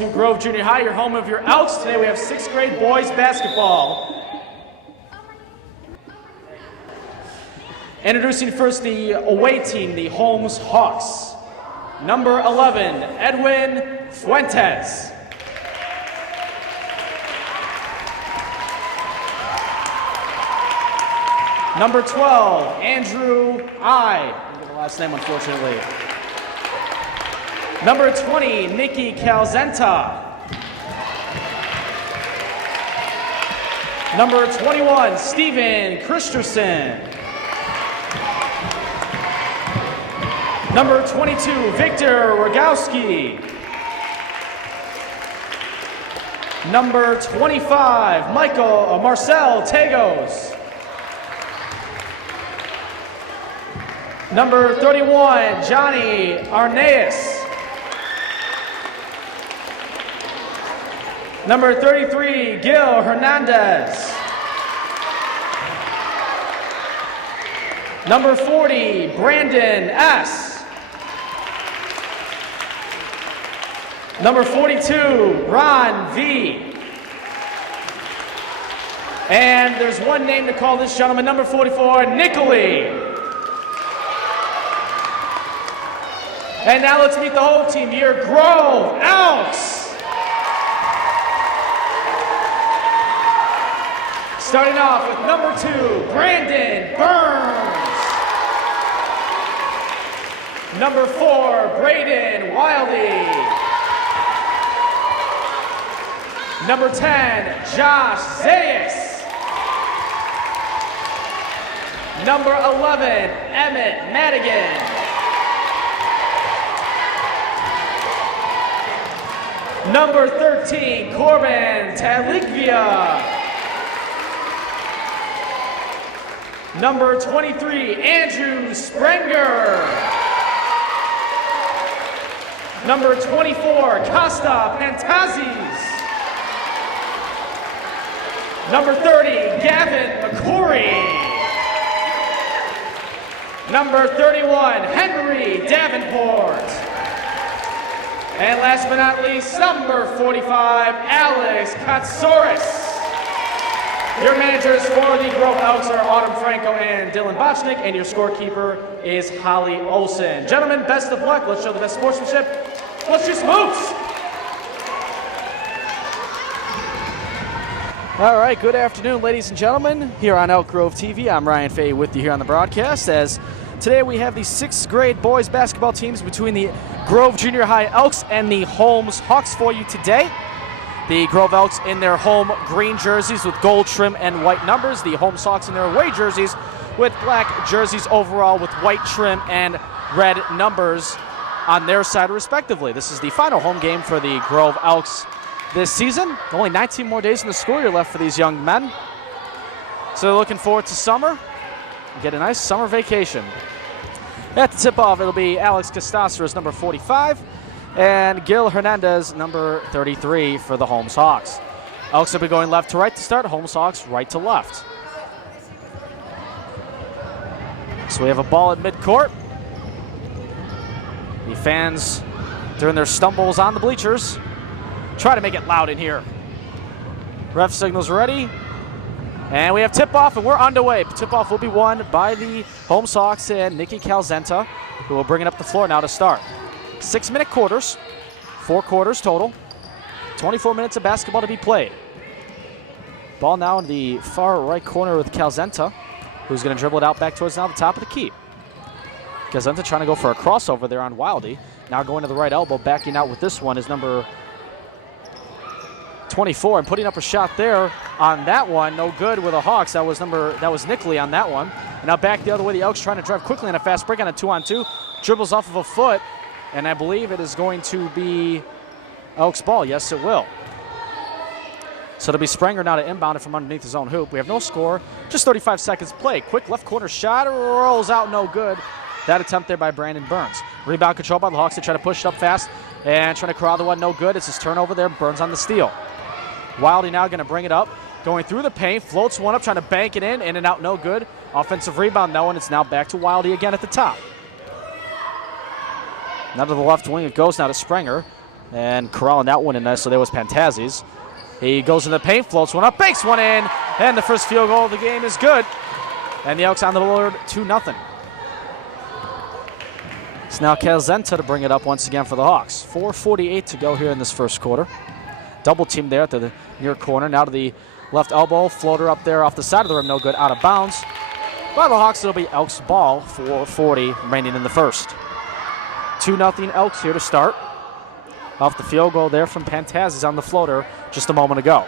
to Grove Junior High, your home of your Elks. Today we have 6th grade boys basketball. Introducing first the away team, the Holmes Hawks. Number 11, Edwin Fuentas. Number 12, Andrew I. I didn't get the last name, unfortunately. Number 20, Nicky Calzareta. Number 21, Stephen Christerson. Number 22, Victor Rogowski. Number 25, Marcel Tegos. Number 31, Johnny Arnaris. Number 33, Gil Hernandez. Number 40, Braden S. Number 42, Ron V. And there's one name to call this gentleman, number 44, Nickoly. And now let's meet the whole team here, Grove Elks. Starting off with number 2, Brandon Burns. Number 4, Braden Wildl. Number 10, Josh Zayas. Number 11, Emmett Madigan. Number 13, Corbyn Tagllava. Number 23, Andrew Sprenger. Number 24, Kosta Pantazis. Number 30, Gavin McCorry. Number 31, Henry Davenport. And last but not least, number 45, Alex Katsoris. Your managers for the Grove Elks are Autumn Franco and Dylan Bochnick, and your scorekeeper is Holly Olson. Gentlemen, best of luck. Let's show the best sportsmanship. Let's just hoops. All right, good afternoon, ladies and gentlemen. Here on Elk Grove TV, I'm Ryan Fay with you here on the broadcast. As today we have the 6th grade boys basketball teams between the Grove Junior High Elks and the Holmes Hawks for you today. The Grove Elks in their home green jerseys with gold trim and white numbers. The Holmes Hawks in their away jerseys with black jerseys overall with white trim and red numbers on their side respectively. This is the final home game for the Grove Elks this season. Only 19 more days in the school year left for these young men. So they're looking forward to summer. Get a nice summer vacation. At the tip-off, it'll be Alex Christerson, number 45. And Gil Hernandez, number 33 for the Holmes Hawks. Elks will be going left to right to start, Holmes Hawks right to left. So we have a ball at midcourt. The fans, during their stumbles on the bleachers, try to make it loud in here. Ref signals ready. And we have tip-off, and we're underway. Tip-off will be won by the Holmes Hawks and Nicky Calzareta, who will bring it up the floor now to start. 6-minute quarters, 4 quarters total, 24 minutes of basketball to be played. Ball now in the far right corner with Calzareta, who's going to dribble it out back towards now the top of the key. Calzareta trying to go for a crossover there on Wildl. Now going to the right elbow, backing out with this one is number 24 and putting up a shot there on that one. No good with the Hawks. That was Nickoly on that one. And now back the other way. The Elks trying to drive quickly on a fast break on a 2-on-2. Dribbles off of a foot. And I believe it is going to be Elks ball. Yes, it will. So it'll be Sprenger now to inbound it from underneath his own hoop. We have no score. Just 35 seconds play. Quick left corner shot. Rolls out, no good. That attempt there by Brandon Burns. Rebound control by the Hawks. They try to push it up fast and trying to corral the one. No good. It's his turnover there. Burns on the steal. Wildl now going to bring it up. Going through the paint. Floats one up. Trying to bank it in and out. No good. Offensive rebound though, and it's now back to Wildl again at the top. Now to the left wing, it goes now to Sprenger. And corralling that one in nice. So there was Pantazis. He goes in the paint, floats one up, banks one in, and the first field goal of the game is good. And the Elks on the board, 2-0. It's now Calzareta to bring it up once again for the Hawks. 4:48 to go here in this first quarter. Double team there at the near corner. Now to the left elbow, floater up there off the side of the rim, no good, out of bounds. By the Hawks, it'll be Elks ball, 4:40 remaining in the first. 2-0 Elks here to start. Off the field goal there from Pantazis on the floater just a moment ago.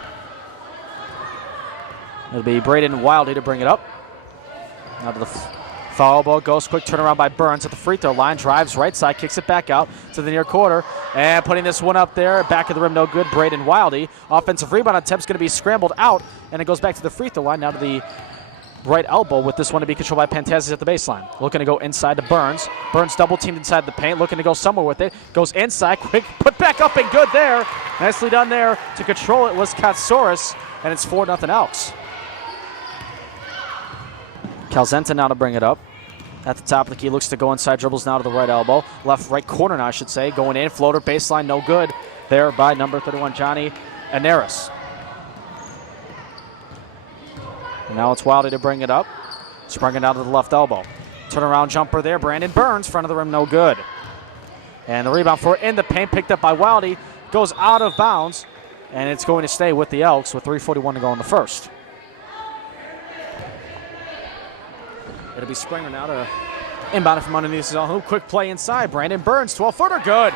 It'll be Braden Wildl to bring it up. Now to the foul ball, goes quick turnaround by Burns at the free throw line, drives right side, kicks it back out to the near quarter, and putting this one up there, back of the rim, no good, Braden Wildl. Offensive rebound attempt's going to be scrambled out, and it goes back to the free throw line, now to the right elbow with this one to be controlled by Pantazis at the baseline. Looking to go inside to Burns. Burns double teamed inside the paint, looking to go somewhere with it. Goes inside, quick, put back up and good there. Nicely done there to control it was Katsouris, and it's 4-0 Elks. Calzareta now to bring it up. At the top of the key, looks to go inside, dribbles now to the right elbow. Right corner now, I should say. Going in, floater, baseline, no good. There by number 31, Johnny Arnaris. And now it's Wildl to bring it up. Sprenger down to the left elbow. Turnaround jumper there. Brandon Burns, front of the rim, no good. And the rebound for it in the paint, picked up by Wildl. Goes out of bounds, and it's going to stay with the Elks with 3:41 to go in the first. It'll be Sprenger now to inbound it from underneath his own. Quick play inside. Brandon Burns, 12-footer, good.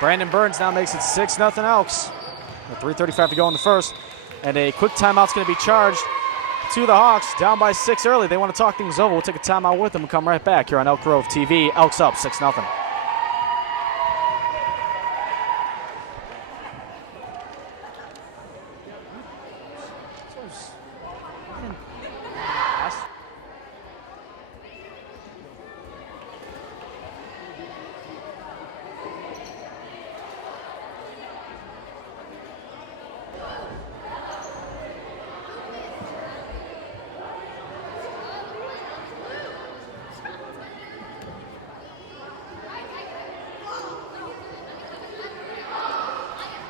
Brandon Burns now makes it 6-0 Elks. With 3:35 to go in the first. And a quick timeout's going to be charged to the Hawks, down by 6 early. They want to talk things over. We'll take a timeout with them and come right back here on Elk Grove TV. Elks up 6-0.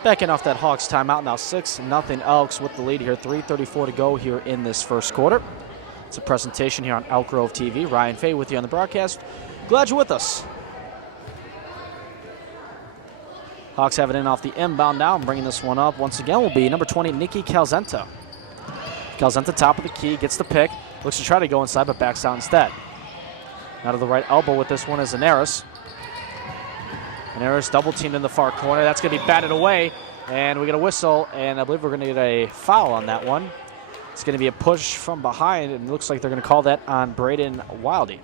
Backing off that Hawks timeout, now 6-0 Elks with the lead here. 3:34 to go here in this first quarter. It's a presentation here on Elk Grove TV. Ryan Fay with you on the broadcast. Glad you're with us. Hawks have it in off the inbound now. I'm bringing this one up once again will be number 20, Nicky Calzareta. Calzareta, top of the key, gets the pick. Looks to try to go inside, but backs out instead. Now to the right elbow with this one is Arnaris. Arnaris double teamed in the far corner. That's going to be batted away, and we get a whistle, and I believe we're going to get a foul on that one. It's going to be a push from behind, and it looks like they're going to call that on Braden Wildl.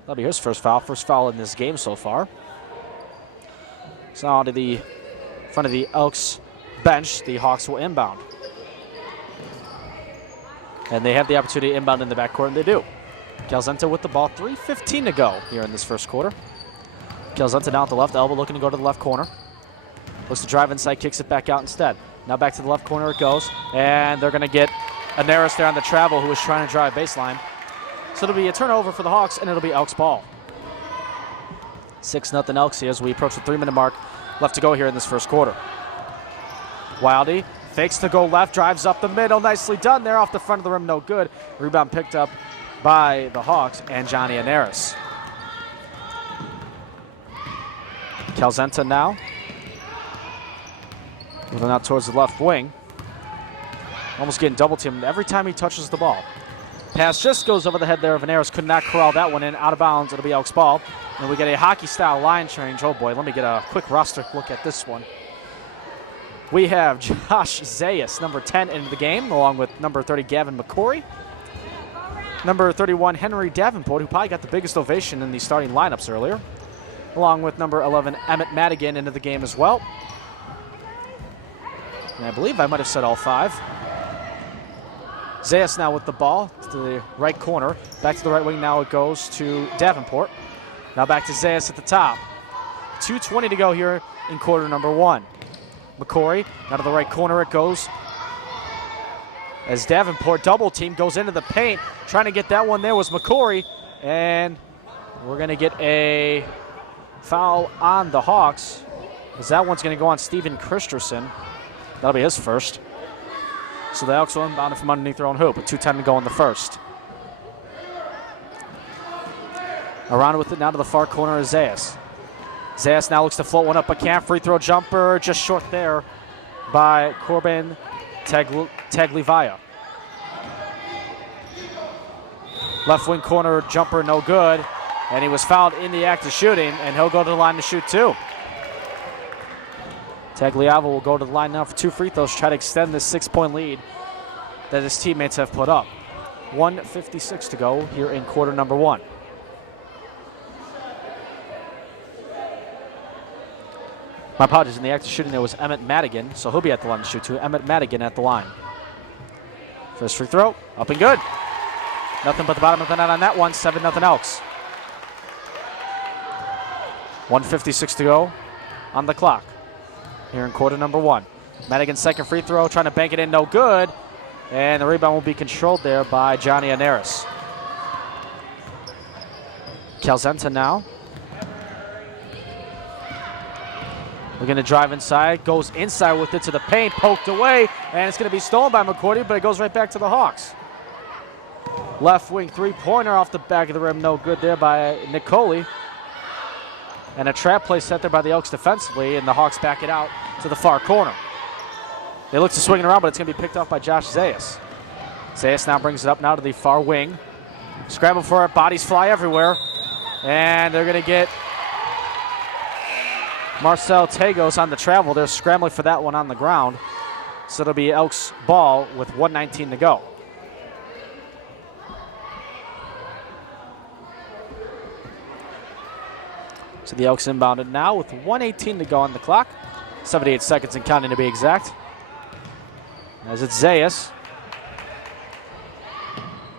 That'll be his first foul in this game so far. So on to the front of the Elks bench, the Hawks will inbound. And they have the opportunity to inbound in the backcourt, and they do. Calzareta with the ball, 3:15 to go here in this first quarter. Calzareta down at the left elbow, looking to go to the left corner. Looks to drive inside, kicks it back out instead. Now back to the left corner it goes, and they're going to get Arnaris there on the travel, who was trying to drive baseline. So it'll be a turnover for the Hawks, and it'll be Elks ball. 6-0 Elks here as we approach the 3-minute mark left to go here in this first quarter. Wildl fakes to go left, drives up the middle, nicely done there off the front of the rim, no good. Rebound picked up by the Hawks and Johnny Arnaris. Calzareta now, moving out towards the left wing. Almost getting double teamed every time he touches the ball. Pass just goes over the head there of Arnaris. Could not corral that one in. Out of bounds. It'll be Elks ball. And we get a hockey-style line change. Oh, boy. Let me get a quick roster look at this one. We have Josh Zayas, number 10, into the game, along with number 30, Gavin McCorry. Number 31, Henry Davenport, who probably got the biggest ovation in the starting lineups earlier. Along with number 11, Emmett Madigan, into the game as well. And I believe I might have said all 5. Zayas now with the ball to the right corner. Back to the right wing now it goes to Davenport. Now back to Zayas at the top. 2:20 to go here in quarter number 1. McCorry now to the right corner it goes. As Davenport double team goes into the paint. Trying to get that one there was McCorry. And we're going to get a foul on the Hawks. as that one's going to go on Steven Christerson. That'll be his first. So the Elks will inbound it from underneath their own hoop with 2:10 to go in the first. Around with it now to the far corner is Zayas. Zayas now looks to float one up, but can't. Free throw jumper just short there by Corbyn Tagllava. Left wing corner jumper, no good. And he was fouled in the act of shooting, and he'll go to the line to shoot two. Tagllava will go to the line now for 2 free throws, try to extend this 6-point lead that his teammates have put up. 1:56 to go here in quarter number 1. My apologies, in the act of shooting there was Emmett Madigan, so he'll be at the line to shoot two. Emmett Madigan at the line. First free throw, up and good. Nothing but the bottom of the net on that one, 7-0 Elks. 1:56 to go on the clock here in quarter number 1. Madigan's second free throw, trying to bank it in, no good. And the rebound will be controlled there by Johnny Arnaris. Calzareta now. Looking to drive inside, goes inside with it to the paint, poked away, and it's going to be stolen by McCorry, but it goes right back to the Hawks. Left wing three-pointer off the back of the rim, no good there by Nickoly. And a trap play set there by the Elks defensively, and the Hawks back it out to the far corner. They look to swing it around, but it's going to be picked off by Josh Zayas. Zayas now brings it up now to the far wing. Scramble for it, bodies fly everywhere. And they're going to get Marcel Tegos on the travel. They're scrambling for that one on the ground. So it'll be Elks ball with 1:19 to go. So the Elks inbounded now with 1:18 to go on the clock. 78 seconds and counting to be exact. As it's Zayas.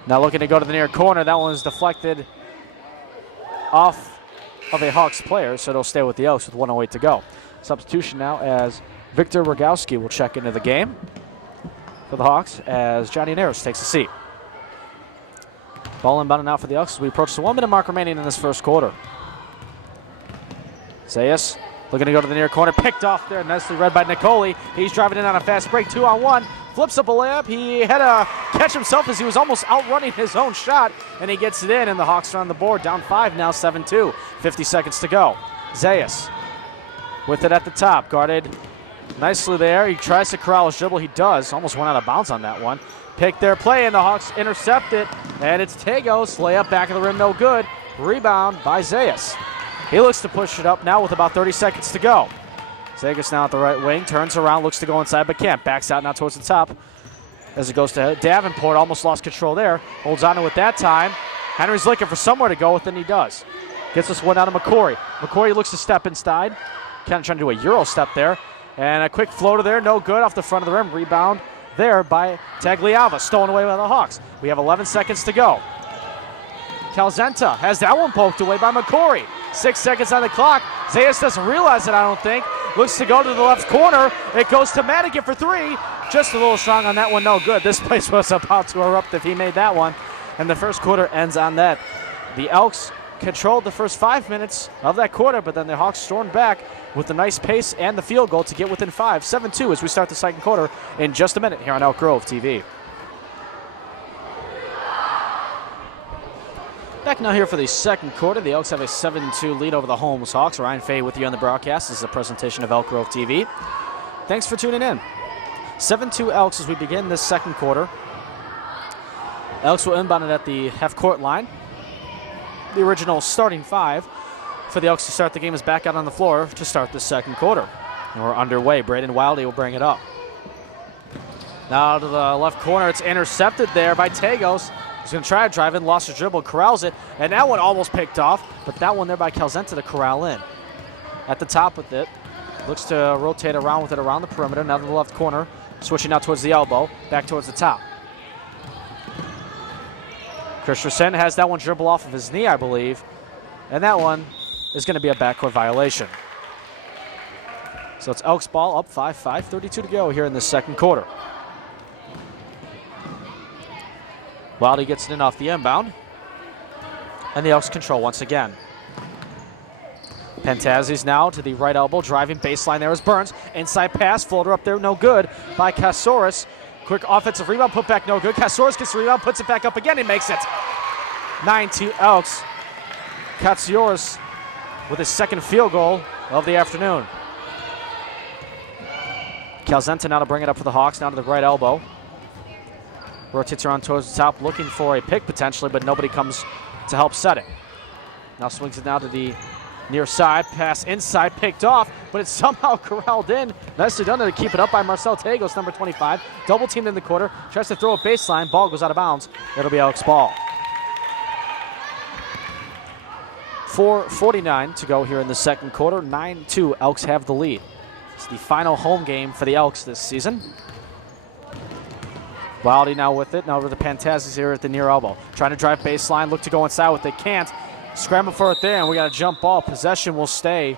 Now looking to go to the near corner. That one's deflected off of a Hawks player, so it'll stay with the Elks with 1:08 to go. Substitution now as Victor Rogowski will check into the game for the Hawks as Johnny Arnaris takes a seat. Ball inbounded now for the Elks as we approach the 1-minute mark remaining in this first quarter. Zayas looking to go to the near corner, picked off there, nicely read by Nickoly. He's driving in on a fast break, 2-on-1, flips up a layup. He had to catch himself as he was almost outrunning his own shot, and he gets it in, and the Hawks are on the board, down 5 now, 7-2. 50 seconds to go. Zayas with it at the top, guarded nicely there. He tries to corral his dribble. He does. Almost went out of bounds on that one. Pick their play, and the Hawks intercept it, and it's Tegos. Layup back of the rim, no good. Rebound by Zayas. He looks to push it up now with about 30 seconds to go. Tegos now at the right wing, turns around, looks to go inside, but can't. Backs out now towards the top as it goes to Davenport. Almost lost control there. Holds on to it that time. Henry's looking for somewhere to go with, and he does. Gets this one out of McCorry. McCorry looks to step inside. Kind of trying to do a Euro step there. And a quick floater there, no good off the front of the rim. Rebound there by Tagllava, stolen away by the Hawks. We have 11 seconds to go. Calzareta has that one poked away by McCorry. 6 seconds on the clock. Zayas doesn't realize it, I don't think. Looks to go to the left corner. It goes to Madigan for 3. Just a little strong on that one, no good. This place was about to erupt if he made that one. And the first quarter ends on that. The Elks controlled the first 5 minutes of that quarter, but then the Hawks stormed back with the nice pace and the field goal to get within 5. 7-2 as we start the second quarter in just a minute here on Elk Grove TV. Back now here for the second quarter. The Elks have a 7-2 lead over the Holmes Hawks. Ryan Fay with you on the broadcast. This is a presentation of Elk Grove TV. Thanks for tuning in. 7-2 Elks as we begin this second quarter. Elks will inbound it at the half-court line. The original starting 5 for the Elks to start the game is back out on the floor to start the second quarter. And we're underway. Braden Wildl will bring it up. Now to the left corner. It's intercepted there by Tegos. He's going to try to drive in, lost his dribble, corrals it, and that one almost picked off, but that one there by Calzareta to corral in. At the top with it, looks to rotate around with it around the perimeter, now to the left corner, switching out towards the elbow, back towards the top. Christerson has that one dribble off of his knee, I believe, and that one is going to be a backcourt violation. So it's Elks ball up 5-5, 32 to go here in the second quarter. Wildl gets it in off the inbound. And the Elks control once again. Pantazis now to the right elbow, driving baseline there is Burns. Inside pass, floater up there, no good by Katsouras. Quick offensive rebound, put back, no good. Katsouras gets the rebound, puts it back up again, he makes it. 9-2 Elks. Katsouras with his second field goal of the afternoon. Calzareta now to bring it up for the Hawks, now to the right elbow. Rotates around towards the top, looking for a pick potentially, but nobody comes to help set it. Now swings it now to the near side, pass inside, picked off, but it's somehow corralled in. Nicely done to keep it up by Marcel Tegos, number 25. Double teamed in the quarter, tries to throw a baseline, ball goes out of bounds. It'll be Elks ball. 4:49 to go here in the second quarter. 9-2, Elks have the lead. It's the final home game for the Elks this season. Wildl now with it, now over the Pantazis here at the near elbow. Trying to drive baseline, look to go inside with it, can't. Scramble for it there, and we got a jump ball. Possession will stay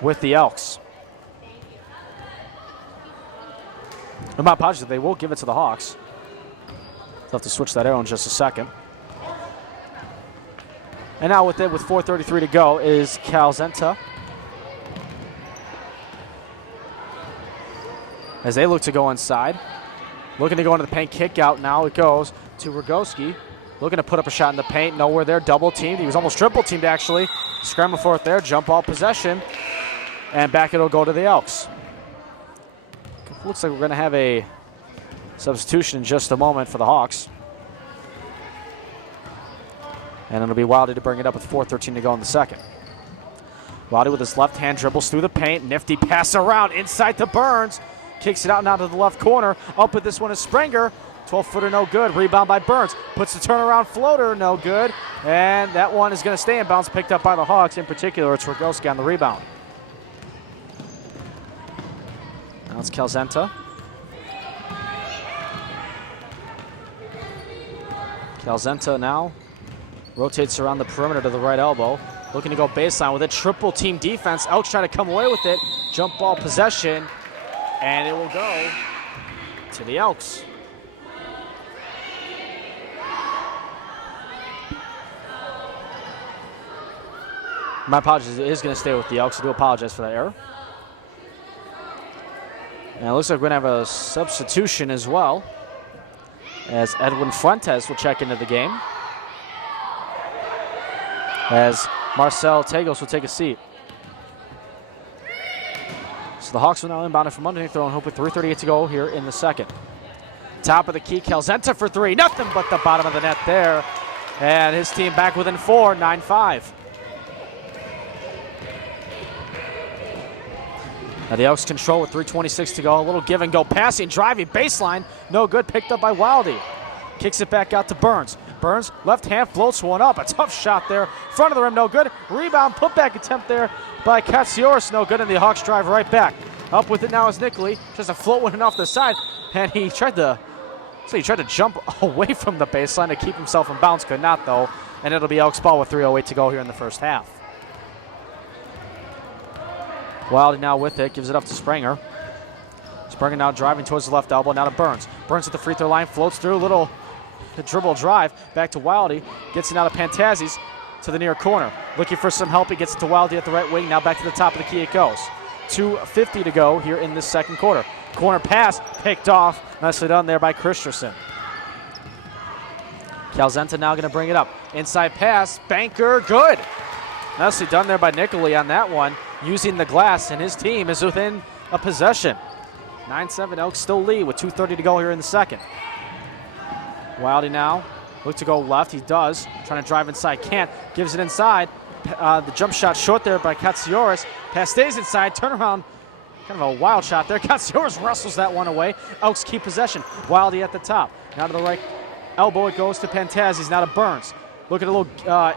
with the Elks. I'm not positive, they will give it to the Hawks. They'll have to switch that arrow in just a second. And now with it, with 4:33 to go, is Calzareta. As they look to go inside. Looking to go into the paint, kick out. Now it goes to Rogowski. Looking to put up a shot in the paint. Nowhere there. Double teamed. He was almost triple teamed, actually. Scramble for it there. Jump ball possession. And back it'll go to the Elks. Looks like we're going to have a substitution in just a moment for the Hawks. And it'll be Wildl to bring it up with 4:13 to go in the second. Wildl with his left hand dribbles through the paint. Nifty pass around inside to Burns. Kicks it out now to the left corner. Up with this one is Sprenger. 12-footer, no good. Rebound by Burns. Puts the turnaround floater, no good. And that one is going to stay in bounds, picked up by the Hawks. In particular, it's Rogowski on the rebound. Now it's Calzareta. Calzareta now rotates around the perimeter to the right elbow. Looking to go baseline with a triple team defense. Elks trying to come away with it. Jump ball possession. And it will go to the Elks. My apologies, it is going to stay with the Elks. I do apologize for that error. And it looks like we're going to have a substitution as well, as Edwin Fuentas will check into the game, as Marcel Tegos will take a seat. So the Hawks will now inbound it from underneath their own hoop with 3:38 to go here in the second. Top of the key, Calzareta for three. Nothing but the bottom of the net there. And his team back within 4, 9-5. Now the Elks control with 3:26 to go. A little give and go passing, driving, baseline. No good, picked up by Wildl. Kicks it back out to Burns. Burns, left hand, floats one up. A tough shot there. Front of the rim, no good. Rebound, putback attempt there by Katsouras, no good, and the Hawks drive right back. Up with it now is Nickoly. Just a float one off the side, and he tried to jump away from the baseline to keep himself in bounds. Could not, though, and it'll be Elks ball with 3:08 to go here in the first half. Wildl now with it, gives it up to Sprenger. Sprenger now driving towards the left elbow, now to Burns. Burns at the free throw line, floats through, little dribble drive, back to Wildl. Gets it now to Pantazis to the near corner. Looking for some help, he gets it to Wildl at the right wing, now back to the top of the key it goes. 2:50 to go here in this second quarter. Corner pass, picked off, nicely done there by Christerson. Calzareta now gonna bring it up. Inside pass, banker, good. Nicely done there by Nickoly on that one, using the glass, and his team is within a possession. 9-7, Elks still lead with 2:30 to go here in the second. Wildl now, look to go left, he does. Trying to drive inside, can't, gives it inside. The jump shot short there by Katsouras. Pass stays inside, turnaround, kind of a wild shot there. Katsouras wrestles that one away. Elks keep possession. Wildl at the top. Now to the right elbow, it goes to Pantazis, now to Burns. Look at a little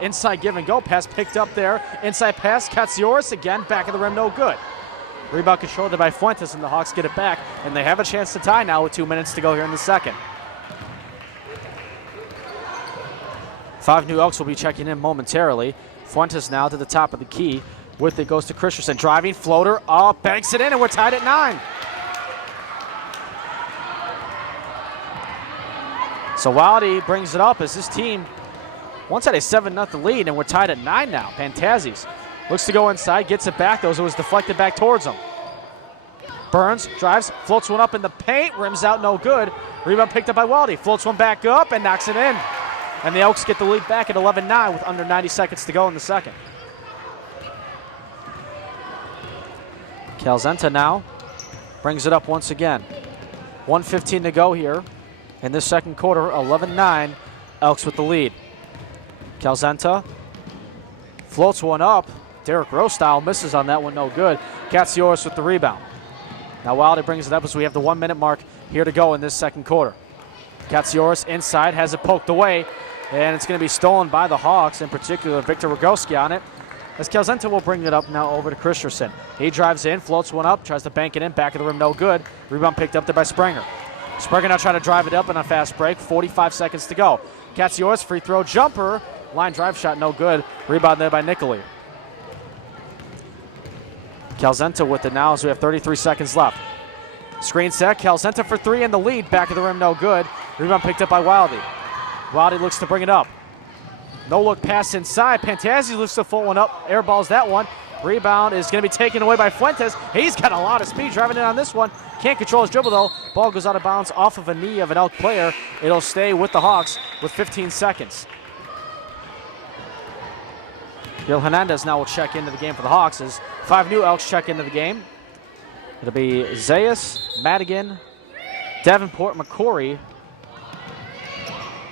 inside give and go pass picked up there. Inside pass, Katsouras again, back of the rim, no good. Rebound controlled by Fuentas, and the Hawks get it back, and they have a chance to tie now with 2 minutes to go here in the second. 5 new Elks will be checking in momentarily. Fuentas now to the top of the key. With it goes to Christerson. Driving, floater, banks it in, and we're tied at 9. So Wildl brings it up as his team once had a 7-0 lead, and we're tied at 9 now. Pantazis Looks to go inside, gets it back though, so it was deflected back towards him. Burns drives, floats one up in the paint, rims out no good. Rebound picked up by Wildl. Floats one back up and knocks it in. And the Elks get the lead back at 11-9 with under 90 seconds to go in the second. Calzareta now brings it up once again. 1:15 to go here in this second quarter. 11-9, Elks with the lead. Calzareta floats one up. Derek Rowe style misses on that one, no good. Katsiouris with the rebound. Now Wildl brings it up as we have the 1 minute mark here to go in this second quarter. Katsiouris inside, has it poked away, and it's going to be stolen by the Hawks, in particular Victor Rogowski on it. As Calzareta will bring it up now over to Christerson. He drives in, floats one up, tries to bank it in, back of the rim, no good. Rebound picked up there by Sprenger. Sprenger now trying to drive it up on a fast break, 45 seconds to go. Katsiouris, free throw jumper, line drive shot, no good. Rebound there by Nickoly. Calzareta with it now as we have 33 seconds left. Screen set, Calzareta for three in the lead, back of the rim, no good. Rebound picked up by Wildl. Wildl looks to bring it up. No look pass inside. Pantazis looks to full one up, airballs that one. Rebound is going to be taken away by Fuentas. He's got a lot of speed driving in on this one. Can't control his dribble though. Ball goes out of bounds off of a knee of an Elk player. It'll stay with the Hawks with 15 seconds. Gil Hernandez now will check into the game for the Hawks as 5 new Elks check into the game. It'll be Zayas, Madigan, Davenport, McCorry,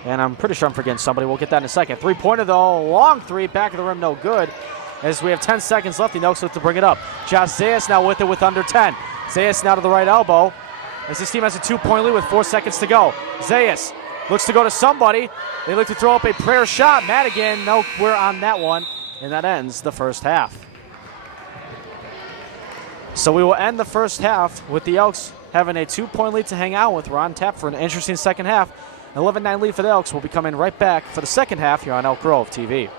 and I'm pretty sure I'm forgetting somebody. We'll get that in a second. Three-pointer though, long three, back of the rim, no good. As we have 10 seconds left, the Elks look to bring it up. Josh Zayas now with it with under 10. Zayas now to the right elbow as this team has a 2-point lead with 4 seconds to go. Zayas looks to go to somebody. They look to throw up a prayer shot. Madigan, no, we're on that one. And that ends the first half. So we will end the first half with the Elks having a 2-point lead to hang out with. We're on tap for an interesting second half. 11-9 lead for the Elks. We'll be coming right back for the second half here on Elk Grove TV.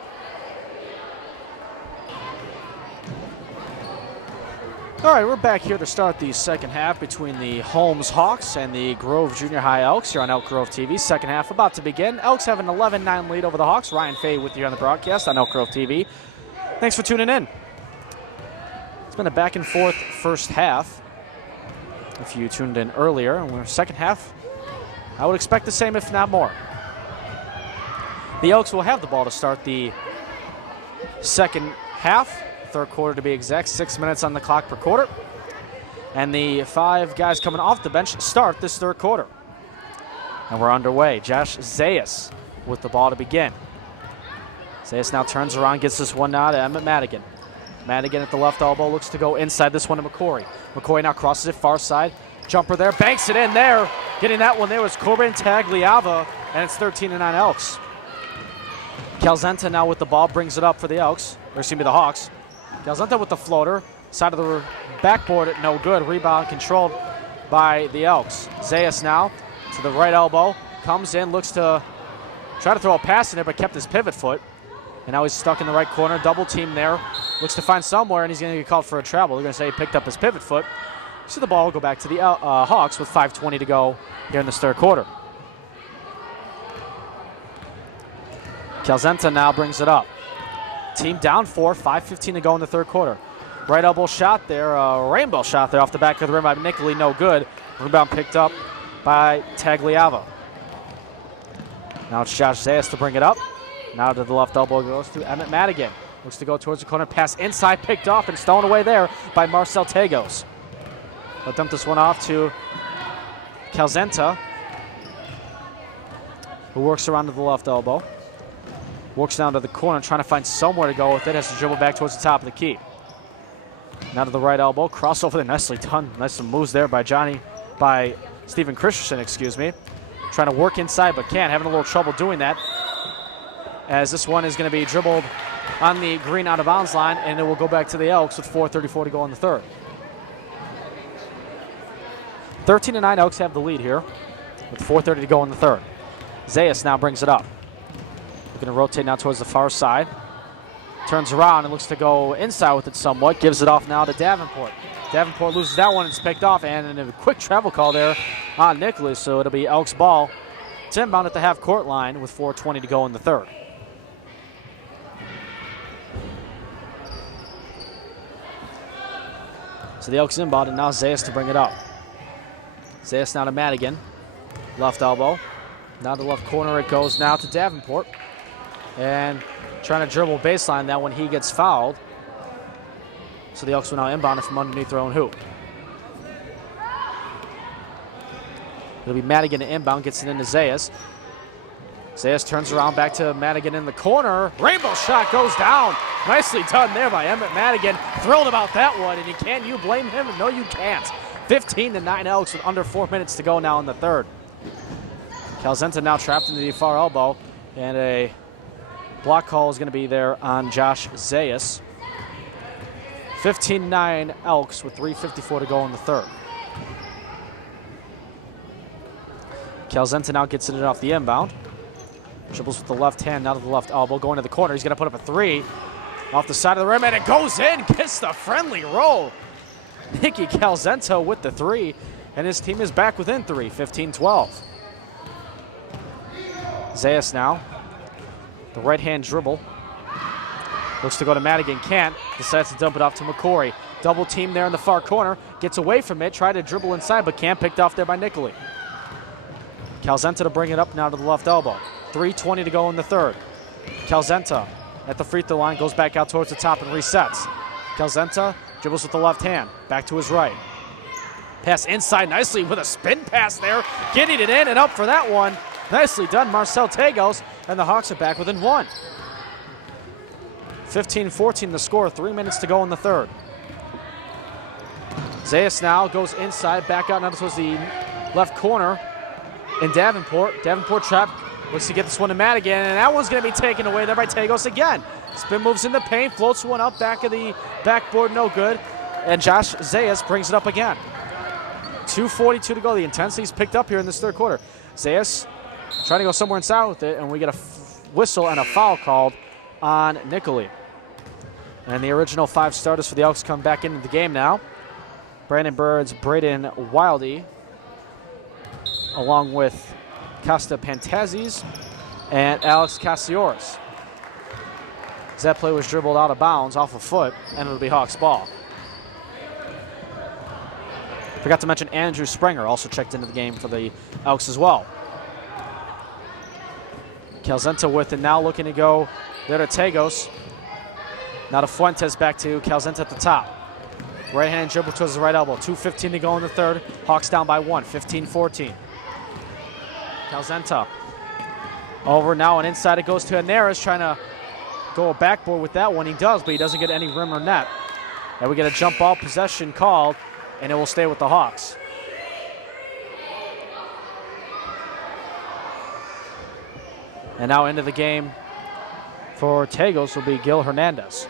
All right, we're back here to start the second half between the Holmes Hawks and the Grove Junior High Elks here on Elk Grove TV. Second half about to begin. Elks have an 11-9 lead over the Hawks. Ryan Fay with you on the broadcast on Elk Grove TV. Thanks for tuning in. It's been a back and forth first half. If you tuned in earlier, we're second half, I would expect the same, if not more. The Elks will have the ball to start the second half. Third quarter to be exact, 6 minutes on the clock per quarter. And the 5 guys coming off the bench start this third quarter. And we're underway. Josh Zayas with the ball to begin. Zayas now turns around, gets this one now to Emmett Madigan. Madigan at the left elbow looks to go inside, this one to McCorry. McCorry now crosses it far side. Jumper there, banks it in there. Getting that one there was Corbyn Tagllava, and it's 13-9 Elks. Calzareta now with the ball, brings it up for the Elks, or excuse me, the Hawks. Calzareta with the floater, side of the backboard, no good. Rebound controlled by the Elks. Zayas now to the right elbow, comes in, looks to try to throw a pass in there, but kept his pivot foot. And now he's stuck in the right corner, double team there. Looks to find somewhere, and he's going to get called for a travel. They're going to say he picked up his pivot foot. So the ball will go back to the Hawks with 5:20 to go here in this third quarter. Calzareta now brings it up. Team down 4, 5:15 to go in the third quarter. Right elbow shot there, rainbow shot there off the back of the rim by Nickoly, no good. Rebound picked up by Tagllava. Now it's Josh Zayas to bring it up. Now to the left elbow goes to Emmett Madigan. Looks to go towards the corner, pass inside, picked off and stolen away there by Marcel Tegos. They'll dump this one off to Calzareta, who works around to the left elbow. Works down to the corner, trying to find somewhere to go with it. Has to dribble back towards the top of the key. Now to the right elbow, crossover there, nicely done. Nice moves there by Stephen Christerson, excuse me. Trying to work inside, but can't. Having a little trouble doing that. As this one is going to be dribbled on the green out of bounds line, and it will go back to the Elks with 4:34 to go in the third. 13-9 Elks have the lead here with 4:30 to go in the third. Zayas now brings it up. Looking to rotate now towards the far side. Turns around and looks to go inside with it somewhat. Gives it off now to Davenport. Davenport loses that one. It's picked off, and a quick travel call there on Nickoly, so it'll be Elks ball. It's inbound at the half-court line with 4:20 to go in the third. So the Elks inbound, and now Zayas to bring it up. Zayas now to Madigan. Left elbow. Now the left corner it goes now to Davenport. And trying to dribble baseline that when he gets fouled. So the Elks will now inbound it from underneath their own hoop. It'll be Madigan to inbound, gets it into Zayas. Zayas turns around back to Madigan in the corner. Rainbow shot goes down. Nicely done there by Emmett Madigan. Thrilled about that one, and can you blame him? No, you can't. 15-9 Elks with under 4 minutes to go now in the third. Calzenta now trapped into the far elbow, and a block call is going to be there on Josh Zayas. 15-9 Elks with 3:54 to go in the third. Calzenta now gets it off the inbound. Dribbles with the left hand, now to the left elbow, going to the corner. He's going to put up a three off the side of the rim, and it goes in. Gets the friendly roll. Nicky Calzenta with the three, and his team is back within three, 15-12. Zayas now, the right-hand dribble. Looks to go to Madigan, can't. Decides to dump it off to McCorry. Double team there in the far corner. Gets away from it, tried to dribble inside, but can't. Picked off there by Nickoly. Calzenta to bring it up now to the left elbow. 3:20 to go in the third. Calzenta at the free throw line, goes back out towards the top and resets. Calzenta dribbles with the left hand, back to his right. Pass inside nicely with a spin pass there. Getting it in and up for that one. Nicely done, Marcel Tegos, and the Hawks are back within one. 15-14 the score, 3 minutes to go in the third. Zayas now goes inside, back out now towards the left corner. And Davenport trapped, looks to get this one to Madigan, and that one's going to be taken away there by Tegos again. Spin moves in the paint, floats one up, back of the backboard, no good. And Josh Zayas brings it up again. 2:42 to go. The intensity's picked up here in this third quarter. Zayas trying to go somewhere inside with it, and we get a whistle and a foul called on Nickoly. And the original 5 starters for the Elks come back into the game now. Brandon Bird's Braden Wildl, along with Kosta Pantazis and Alex Casillas. That play was dribbled out of bounds off a foot, and it'll be Hawks ball. Forgot to mention Andrew Sprenger also checked into the game for the Elks as well. Calzenta with it now, looking to go there to Tegos. Now to Fuentes, back to Calzenta at the top. Right-hand dribble towards the right elbow. 2:15 to go in the third. Hawks down by 1, 15-14. Calzenta over now, and inside it goes to Arnaris, trying to go a backboard with that one. He does, but he doesn't get any rim or net. And we get a jump ball possession called, and it will stay with the Hawks. And now into the game for Tegos will be Gil Hernandez.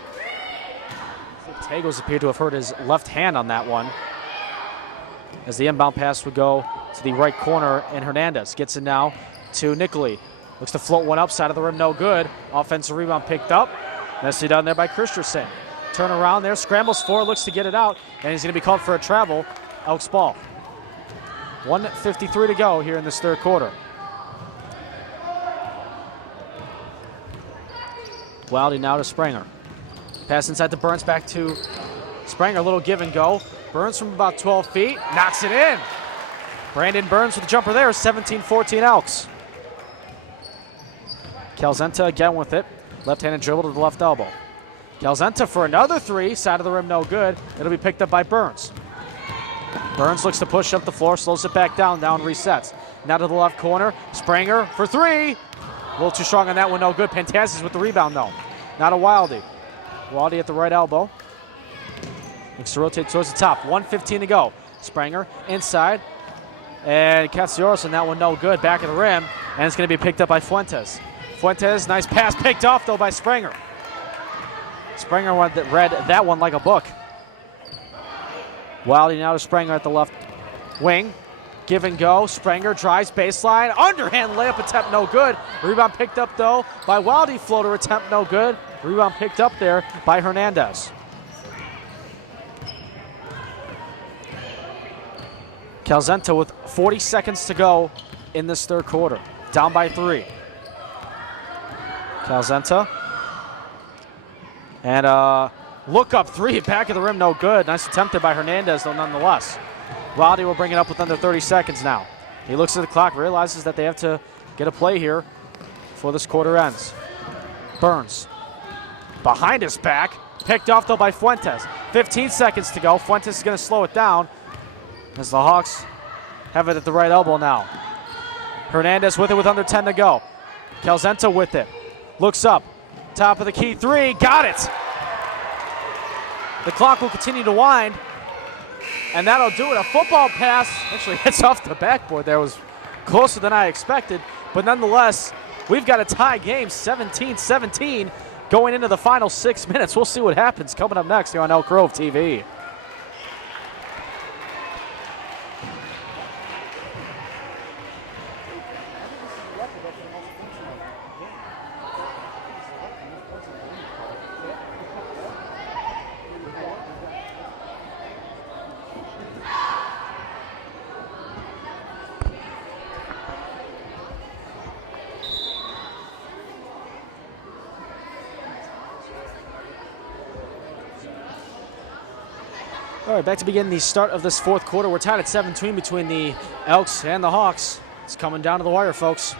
Tegos appeared to have hurt his left hand on that one, as the inbound pass would go to the right corner, and Hernandez gets it now to Nickoly. Looks to float one up, side of the rim, no good. Offensive rebound picked up. Nicely done there by Christerson. Turn around there, scrambles forward, looks to get it out, and he's going to be called for a travel. Elks ball. 1:53 to go here in this third quarter. Wildl now to Sprenger. Pass inside to Burns, back to Sprenger. A little give and go. Burns from about 12 feet, knocks it in. Brandon Burns with the jumper there, 17-14 Elks. Calzenta again with it. Left-handed dribble to the left elbow. Calzenta for another three, side of the rim, no good. It'll be picked up by Burns. Burns looks to push up the floor, slows it back down, resets. Now to the left corner, Sprenger for three. A little too strong on that one, no good. Pantazis with the rebound though. Now to Wildl. Wildl at the right elbow. Looks to rotate towards the top. 1:15 to go. Sprenger inside. And Casillas on that one, no good. Back of the rim. And it's going to be picked up by Fuentes. Fuentes, nice pass. Picked off though by Sprenger. Sprenger read that one like a book. Wildl now to Sprenger at the left wing. Give and go. Sprenger drives baseline. Underhand layup attempt, no good. Rebound picked up though by Wildl. Floater attempt, no good. Rebound picked up there by Hernandez. Calzenta with 40 seconds to go in this third quarter. Down by 3. Calzenta. And Look up three, back of the rim, no good. Nice attempt there by Hernandez, though, nonetheless. Wildl will bring it up with under 30 seconds now. He looks at the clock, realizes that they have to get a play here before this quarter ends. Burns, behind his back, picked off, though, by Fuentas. 15 seconds to go. Fuentas is going to slow it down as the Hawks have it at the right elbow now. Hernandez with it with under 10 to go. Calzareta with it. Looks up. Top of the key three. Got it. The clock will continue to wind. And that'll do it. A football pass actually hits off the backboard there. It was closer than I expected. But nonetheless, we've got a tie game, 17-17, going into the final 6 minutes. We'll see what happens coming up next here on Elk Grove TV. All right, back to begin the start of this fourth quarter. We're tied at 17 between the Elks and the Hawks. It's coming down to the wire, folks.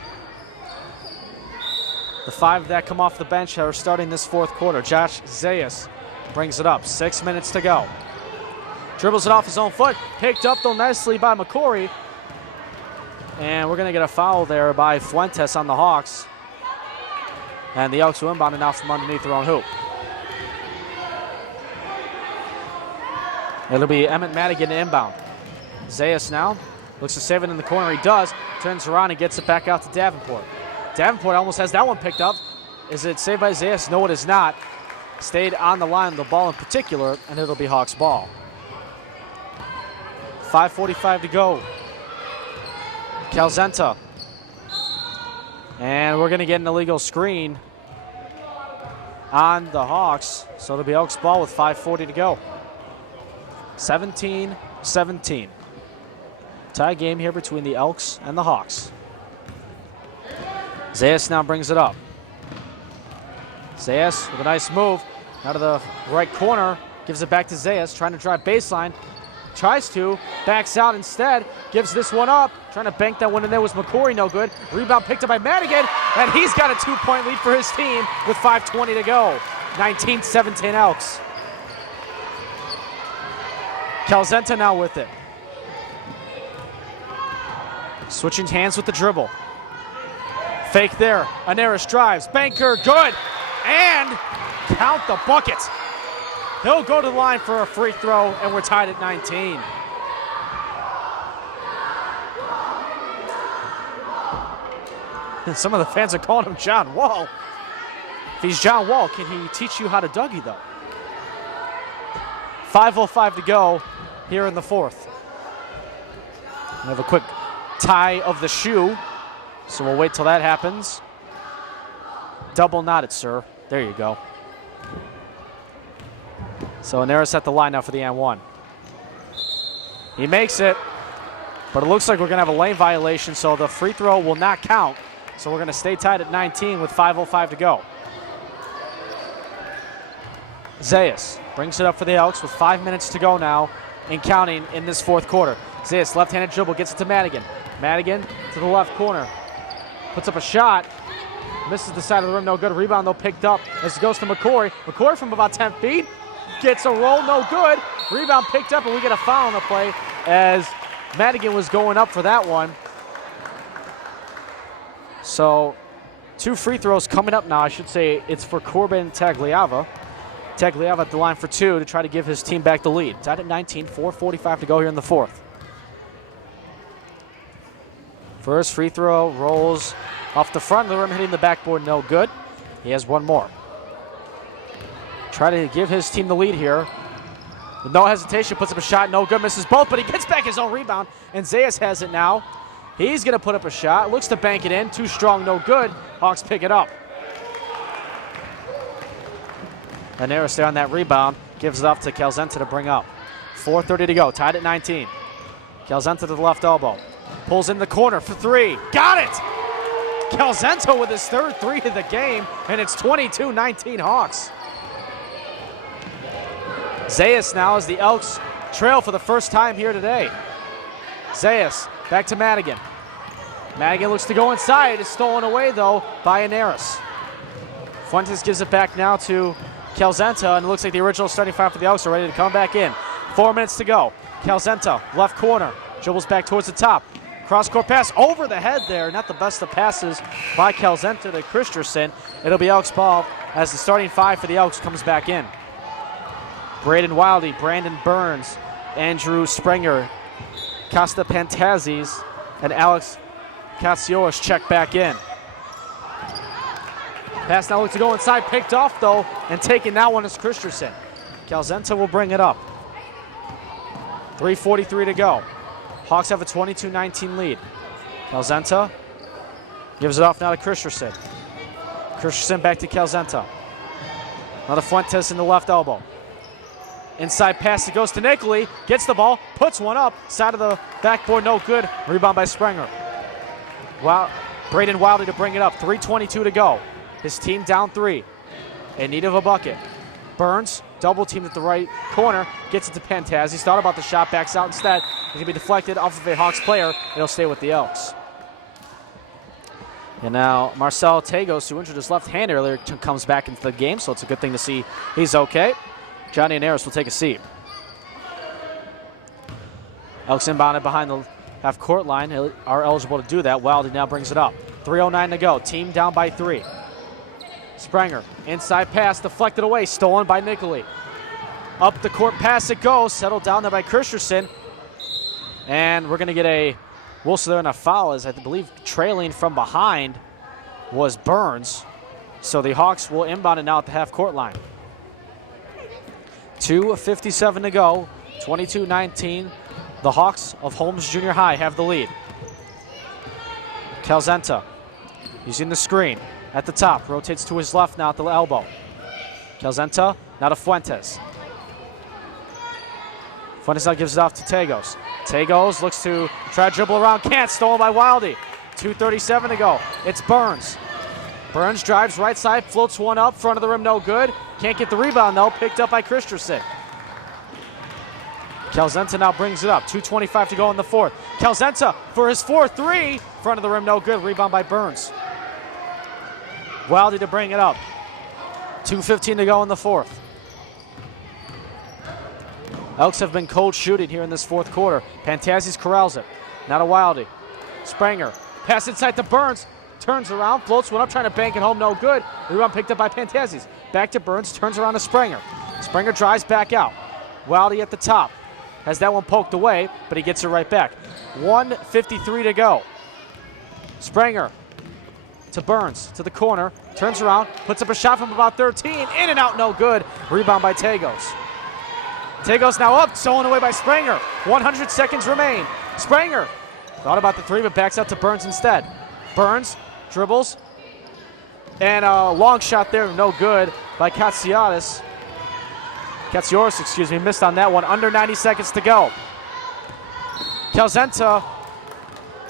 The five that come off the bench are starting this fourth quarter. Josh Zayas brings it up. 6 minutes to go. Dribbles it off his own foot. Picked up, though, nicely by McCorry. And we're going to get a foul there by Fuentas on the Hawks. And the Elks will inbound it now from underneath their own hoop. It'll be Emmett Madigan inbound. Zayas now looks to save it in the corner. He does. Turns around and gets it back out to Davenport. Davenport almost has that one picked up. Is it saved by Zayas? No, it is not. Stayed on the line, the ball in particular, and it'll be Hawks ball. 5:45 to go. Calzareta. And we're going to get an illegal screen on the Hawks. So it'll be Elks ball with 5:40 to go. 17-17. Tie game here between the Elks and the Hawks. Zayas now brings it up. Zayas with a nice move out of the right corner. Gives it back to Zayas, trying to drive baseline. Tries to, backs out instead. Gives this one up. Trying to bank that one in there was McCorry, no good. Rebound picked up by Madigan, and he's got a 2-point lead for his team with 5:20 to go. 19-17 Elks. Calzareta now with it. Switching hands with the dribble. Fake there. Arnaris drives. Banker, good. And count the bucket. He'll go to the line for a free throw, and we're tied at 19. And some of the fans are calling him John Wall. If he's John Wall, can he teach you how to Dougie, though? 5:05 to go here in the fourth. We have a quick tie of the shoe, so we'll wait till that happens. Double knotted, sir. There you go. So Arnaris at the line now for the and one. He makes it, but it looks like we're going to have a lane violation, so the free throw will not count. So we're going to stay tied at 19 with 5:05 to go. Zayas brings it up for the Elks with 5 minutes to go now and counting in this fourth quarter. Zayas, left-handed dribble, gets it to Madigan. Madigan to the left corner. Puts up a shot. Misses the side of the rim, no good. Rebound, though, picked up as it goes to McCorry. McCorry from about 10 feet. Gets a roll, no good. Rebound picked up, and we get a foul on the play as Madigan was going up for that one. So 2 free throws coming up now. I should say it's for Corbyn Tagllava. Tagllava at the line for 2 to try to give his team back the lead. Tied at 19, 4:45 to go here in the fourth. First free throw rolls off the front of the rim, hitting the backboard, no good. He has one more. Try to give his team the lead here. With no hesitation, puts up a shot, no good, misses both, but he gets back his own rebound, and Zayas has it now. He's going to put up a shot, looks to bank it in, too strong, no good. Hawks pick it up. Arnaris there on that rebound, gives it up to Calzareta to bring up. 4:30 to go, tied at 19. Calzareta to the left elbow. Pulls in the corner for 3. Got it! Calzareta with his third 3 of the game, and it's 22-19 Hawks. Zayas now as the Elks trail for the first time here today. Zayas back to Madigan. Madigan looks to go inside. It's stolen away, though, by Arnaris. Fuentas gives it back now to Calzareta, and it looks like the original starting five for the Elks are ready to come back in. 4 minutes to go. Calzareta, left corner, dribbles back towards the top. Cross-court pass over the head there. Not the best of passes by Calzareta to Christerson. It'll be Elks ball as the starting five for the Elks comes back in. Braden Wildl, Brandon Burns, Andrew Sprenger, Kosta Pantazis, and Alex Katsios check back in. Pass now looks to go inside, picked off though, and taking that one is Christerson. Calzareta will bring it up. 3:43 to go. Hawks have a 22-19 lead. Calzareta gives it off now to Christerson. Christerson back to Calzareta. Now to Fuentas in the left elbow. Inside pass, it goes to Nickoly, gets the ball, puts one up, side of the backboard, no good. Rebound by Sprenger. Wow, Braden Wildl to bring it up. 3:22 to go. His team down 3, in need of a bucket. Burns, double teamed at the right corner, gets it to Pantazis. Thought about the shot, backs out instead. It's going to be deflected off of a Hawks player. It'll stay with the Elks. And now Marcel Tegos, who injured his left hand earlier, comes back into the game, so it's a good thing to see he's okay. Johnny Arnaris will take a seat. Elks inbounded behind the half-court line are eligible to do that. Wildl now brings it up. 3:09 to go. Team down by 3. Sprenger, inside pass, deflected away, stolen by Nickoly. Up the court pass it goes, settled down there by Christerson. And we're going to get a Wilson there in a foul, as I believe trailing from behind was Burns. So the Hawks will inbound it now at the half-court line. 2:57 to go, 22-19. The Hawks of Holmes Junior High have the lead. Calzareta using the screen at the top, rotates to his left now at the elbow. Calzareta now to Fuentas. Fuentas now gives it off to Tegos. Tegos looks to try to dribble around, can't, stolen by Wildl. 2:37 to go. It's Burns. Burns drives right side, floats one up, front of the rim, no good. Can't get the rebound though, picked up by Christerson. Calzareta now brings it up. 2:25 to go in the fourth. Calzareta for his 4-3, front of the rim, no good. Rebound by Burns. Wildl to bring it up. 2:15 to go in the fourth. Elks have been cold shooting here in this fourth quarter. Pantazis corrals it. Now to Wildl. Sprenger. Pass inside to Burns. Turns around, floats one up, trying to bank it home, no good. Rebound picked up by Pantazis. Back to Burns, turns around to Sprenger. Sprenger drives back out. Wildl at the top. Has that one poked away, but he gets it right back. 1:53 to go. Sprenger to Burns, to the corner, turns around, puts up a shot from about 13, in and out, no good. Rebound by Tegos. Tegos now up, stolen away by Sprenger. 100 seconds remain. Sprenger thought about the three, but backs out to Burns instead. Burns dribbles, and a long shot there, no good by Katsios, missed on that one. Under 90 seconds to go. Calzareta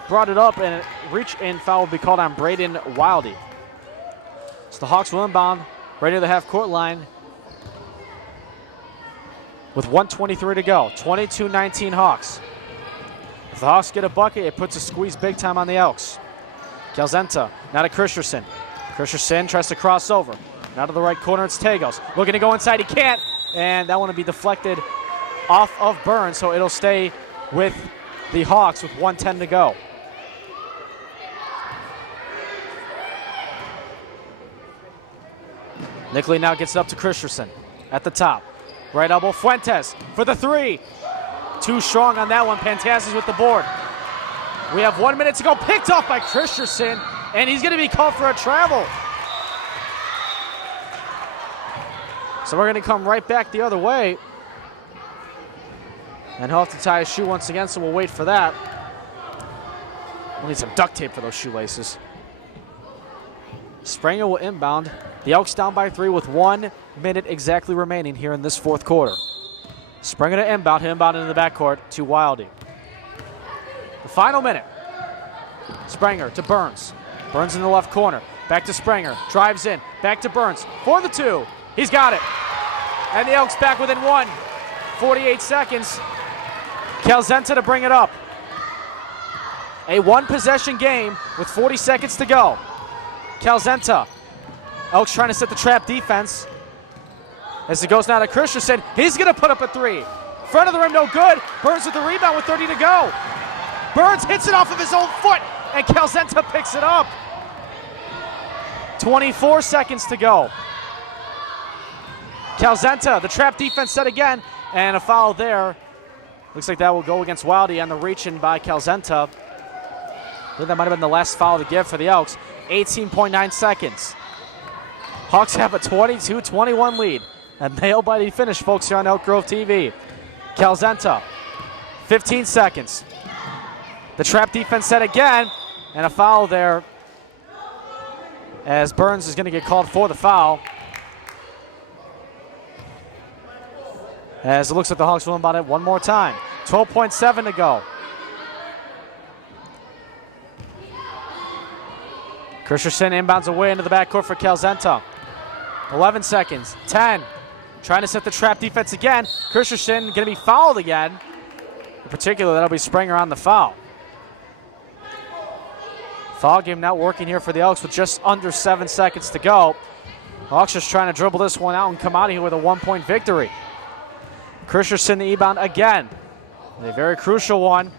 brought it up, and a reach-in foul will be called on Braden Wildl. So the Hawks will inbound right near the half-court line with 1:23 to go. 22-19 Hawks. If the Hawks get a bucket, it puts a squeeze big time on the Elks. Calzareta now to Christerson. Christerson tries to cross over. Now to the right corner, it's Tegos. Looking to go inside, he can't. And that one will be deflected off of Burns, so it'll stay with the Hawks with 1:10 to go. Nickoly now gets it up to Christerson at the top. Right elbow, Fuentas for the three. Too strong on that one. Pantazis with the board. We have 1 minute to go. Picked off by Christerson, and he's going to be called for a travel. So we're going to come right back the other way. And he'll have to tie his shoe once again, so we'll wait for that. We'll need some duct tape for those shoelaces. Sprenger will inbound. The Elks down by 3 with 1 minute exactly remaining here in this fourth quarter. Sprenger to inbound, inbound into the backcourt to Wildl. The final minute. Sprenger to Burns. Burns in the left corner. Back to Sprenger. Drives in. Back to Burns. For the two. He's got it. And the Elks back within 1. 48 seconds. Calzareta to bring it up. A one-possession game with 40 seconds to go. Calzareta. Elks trying to set the trap defense. As it goes now to Christerson. He's going to put up a three. Front of the rim, no good. Burns with the rebound with 30 to go. Burns hits it off of his own foot, and Calzareta picks it up. 24 seconds to go. Calzareta, the trap defense set again, and a foul there. Looks like that will go against Wildl on the reach-in by Calzareta. I think that might have been the last foul to give for the Elks. 18.9 seconds. Hawks have a 22-21 lead. A nail-biting finish, folks, here on Elk Grove TV. Calzareta, 15 seconds. The trap defense set again, and a foul there as Burns is going to get called for the foul. As it looks like the Hawks will about it one more time. 12.7 to go. Christerson inbounds away into the backcourt for Calzareta. 11 seconds, 10. Trying to set the trap defense again. Christerson going to be fouled again. In particular, that'll be Sprenger on the foul. Foul game not working here for the Elks with just under 7 seconds to go. Hawks just trying to dribble this one out and come out of here with a 1-point victory. Christerson the rebound again. A very crucial one.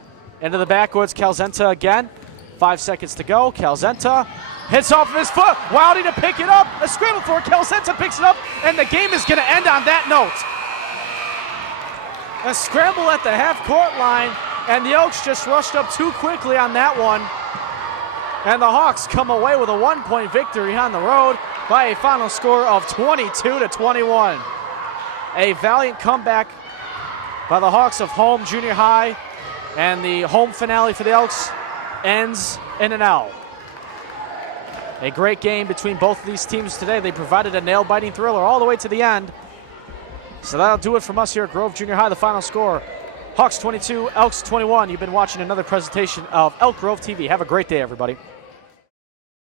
Into the backwards, Calzareta again. 5 seconds to go. Calzareta hits off of his foot. Wildl to pick it up. A scramble for it. Calzareta picks it up, and the game is going to end on that note. A scramble at the half-court line, and the Elks just rushed up too quickly on that one. And the Hawks come away with a 1-point victory on the road by a final score of 22-21. A valiant comeback by the Hawks of Holmes Junior High, and the home finale for the Elks ends in an L. A great game between both of these teams today. They provided a nail-biting thriller all the way to the end. So that'll do it from us here at Grove Junior High. The final score, Hawks 22, Elks 21. You've been watching another presentation of Elk Grove TV. Have a great day, everybody.